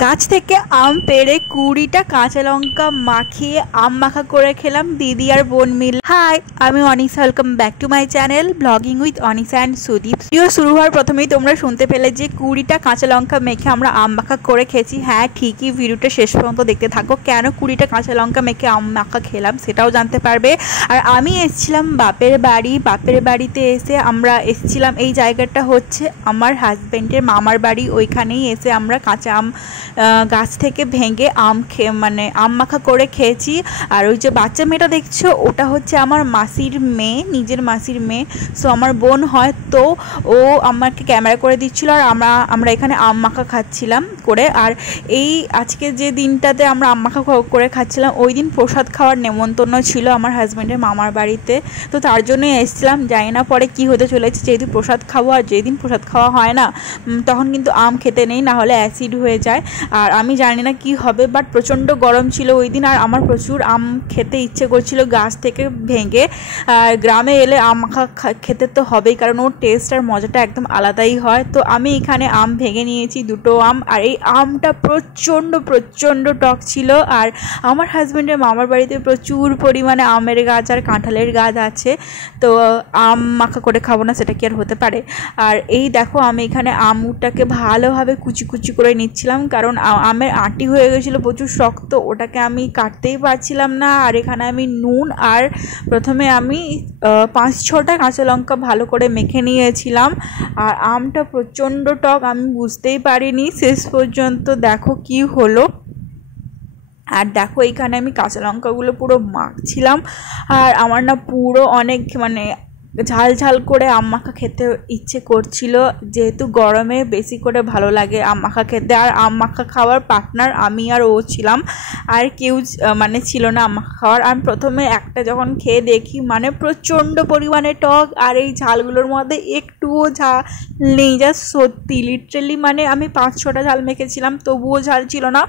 গাছ থেকে আম পেড়ে 20টা কাঁচা লঙ্কা মাখিয়ে আম মাখা করে খেলাম দিদি আর বোন মিলে। হাই, আমি Anisha, welcome back to my channel blogging with Anisha and Sudip. Video শুরু হওয়ার প্রথমেই তোমরা শুনতে পেলে যে 20টা কাঁচা লঙ্কা মেখে আমরা আম মাখা করে খেয়েছি। হ্যাঁ ঠিকই, ভিডিওটা শেষ পর্যন্ত দেখতে থাকো। কেন 20টা কাঁচা লঙ্কা মেখে আম মাখা খেলাম সেটাও জানতে পারবে। আর আমি এসেছিলাম বাপের বাড়িতে এসে আমরা এসেছিলাম, এই জায়গাটা হচ্ছে আমার হাজব্যান্ডের মামার বাড়ি। ওইখানেই এসে আমরা কাঁচা আম গাছ থেকে ভেঙে আম মানে আম মাখা করে খেয়েছি। আর ওই যে বাচ্চা মেয়েটা দেখছো ওটা হচ্ছে আমার মাসির মেয়ে, নিজের মাসির মেয়ে। সো আমার বোন হয়, তো ও আমাকে ক্যামেরা করে দিচ্ছিল আর আমরা এখানে আম মাখা খাচ্ছিলাম করে। আর এই আজকে যে দিনটাতে আমরা আম মাখা করে খাচ্ছিলাম, ওই দিন প্রসাদ খাওয়ার নেমন্তন্ন ছিল আমার হাজব্যান্ডের মামার বাড়িতে। তো তার জন্যই এসেছিলাম, জানি না পরে কি হতে চলেছে। যেহেতু প্রসাদ খাবো, আর যেদিন প্রসাদ খাওয়া হয় না তখন কিন্তু আম খেতে নেই, না হলে অ্যাসিড হয়ে যায়। আর আমি জানি না কি হবে, বাট প্রচণ্ড গরম ছিল ওই দিন। আর আমার প্রচুর আম খেতে ইচ্ছে করছিল গাছ থেকে ভেঙে। গ্রামে এলে আম মাখা খেতে তো হবেই, কারণ ওর টেস্ট আর মজাটা একদম আলাদাই হয়। তো আমি এখানে আম ভেঙে নিয়েছি 2টো আম, আর এই আমটা প্রচণ্ড টক ছিল। আর আমার হাজব্যান্ডের মামার বাড়িতে প্রচুর পরিমাণে আমের গাছ আর কাঁঠালের গাছ আছে, তো আম মাখা করে খাবো না সেটা কি আর হতে পারে। আর এই দেখো আমি এখানে আমটাকে ভালোভাবে কুচি করে নিচ্ছিলাম, কারণ আমের আঁটি হয়ে গেছিলো প্রচুর শক্ত, ওটাকে আমি কাটতেই পারছিলাম না। আর এখানে আমি নুন আর প্রথমে আমি 5-6টা কাঁচা লঙ্কা ভালো করে মেখে নিয়েছিলাম। আর আমটা প্রচণ্ড টক, আমি বুঝতেই পারিনি শেষ পর্যন্ত দেখো কি হলো। আর দেখো এইখানে আমি কাঁচা লঙ্কাগুলো পুরো মাখছিলাম। আর আমার না পুরো অনেক ঝাল করে আম মাখা খেতে ইচ্ছে করছিল, যেহেতু গরমে বেশি করে ভালো লাগে আম মাখা খেতে। আর আম মাখা খাওয়ার পার্টনার আমি আর ও ছিলাম, আর কেউ ছিল না আম মাখা খাওয়ার। আমি প্রথমে একটা যখন খেয়ে দেখি প্রচণ্ড পরিমাণে টক, আর এই ঝালগুলোর মধ্যে একটুও ঝাল নেই। যা সত্যি লিটারেলি আমি 5-6টা ঝাল মেখেছিলাম, তবুও ঝাল ছিল না।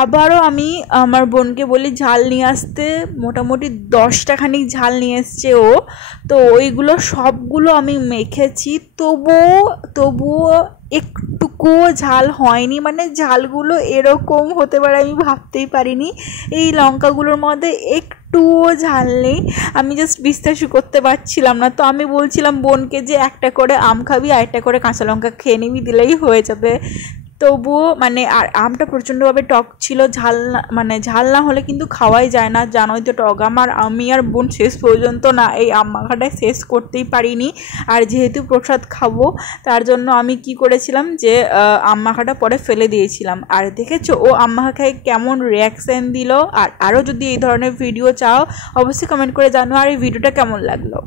আবারও আমি আমার বোনকে বলি ঝাল নিয়ে আসতে, মোটামুটি 10টা খানিক ঝাল নিয়ে এসছে ও। তো ওইগুলো সবগুলো আমি মেখেছি, তবুও একটুকুও ঝাল হয়নি। ঝালগুলো এরকম হতে পারে আমি ভাবতেই পারিনি। এই লঙ্কাগুলোর মধ্যে একটুও ঝাল নেই, আমি জাস্ট বিশ্বাসই করতে পারছিলাম না। তো আমি বলছিলাম বোনকে যে একটা করে আম খাবি আর একটা করে কাঁচা লঙ্কা খেয়ে নিবি, দিলেই হয়ে যাবে। তবুও আর আমটা প্রচণ্ডভাবে টক ছিল, ঝাল না হলে কিন্তু খাওয়াই যায় না, জানোই তো টক আম। আর আমি আর বোন শেষ পর্যন্ত না এই আম মাখাটা শেষ করতেই পারিনি। আর যেহেতু প্রসাদ খাবো তার জন্য আমি কি করেছিলাম যে আম মাখাটা পরে ফেলে দিয়েছিলাম। আর দেখেছো ও আম মাখা খাই কেমন রিয়াকশান দিল। আর আরও যদি এই ধরনের ভিডিও চাও অবশ্যই কমেন্ট করে জানো। আর এই ভিডিওটা কেমন লাগলো।